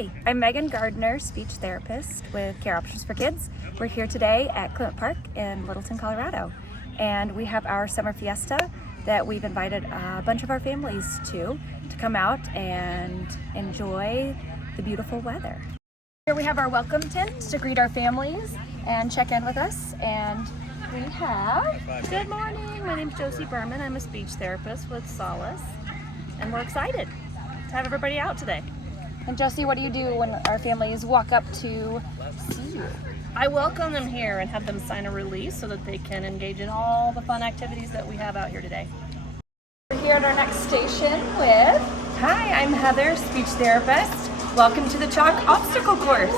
Hi, I'm Megan Gardner, speech therapist with Care Options for Kids. We're here today at Clement Park in Littleton, Colorado, and we have our summer fiesta that we've invited a bunch of our families to come out and enjoy the beautiful weather. Here we have our welcome tent to greet our families and check in with us, and we have... Good morning, my name's Josie Berman. I'm a speech therapist with Solace, and we're excited to have everybody out today. And Josie, what do you do when our families walk up to see you? I welcome them here and have them sign a release so that they can engage in all the fun activities that we have out here today. We're here at our next station with... Hi, I'm Heather, speech therapist. Welcome to the Chalk Obstacle Course.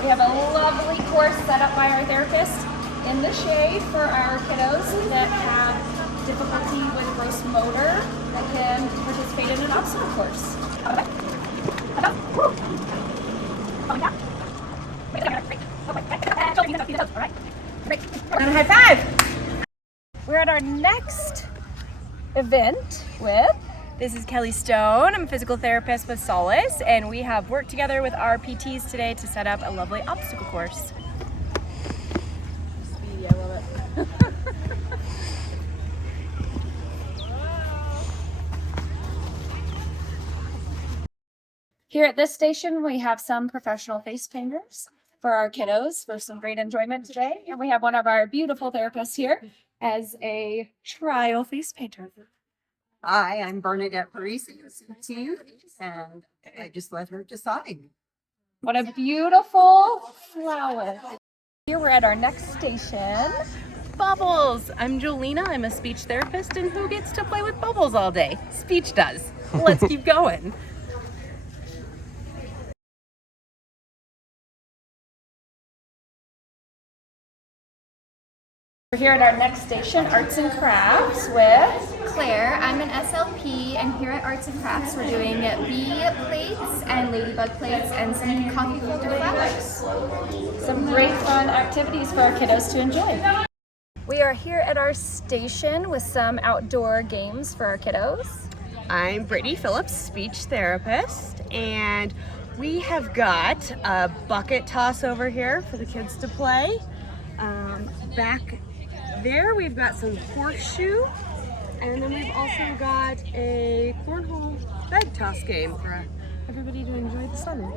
We have a lovely course set up by our therapist in the shade for our kiddos that have difficulty with gross motor that can participate in an obstacle course. And a high five! We're at our next event with... This is Kelly Stone. I'm a physical therapist with Solace, and we have worked together with our PTs today to set up a lovely obstacle course. Speedy, I love it. Here at this station, we have some professional face painters for our kiddos for some great enjoyment today. And we have one of our beautiful therapists here as a trial face painter. Hi, I'm Bernadette Parisi, and I just let her decide. What a beautiful flower. Here we're at our next station. Bubbles! I'm Jolena, I'm a speech therapist, and who gets to play with bubbles all day? Speech does. Let's keep going. We're here at our next station, Arts and Crafts with... Claire. I'm an SLP, and here at Arts and Crafts we're doing bee plates and ladybug plates and some coffee filter flowers. Some great fun activities for our kiddos to enjoy. We are here at our station with some outdoor games for our kiddos. I'm Brittany Phillips, speech therapist, and we have got a bucket toss over here for the kids to play. Back there we've got some horseshoe, and then we've also got a cornhole bag toss game for everybody to enjoy the summer.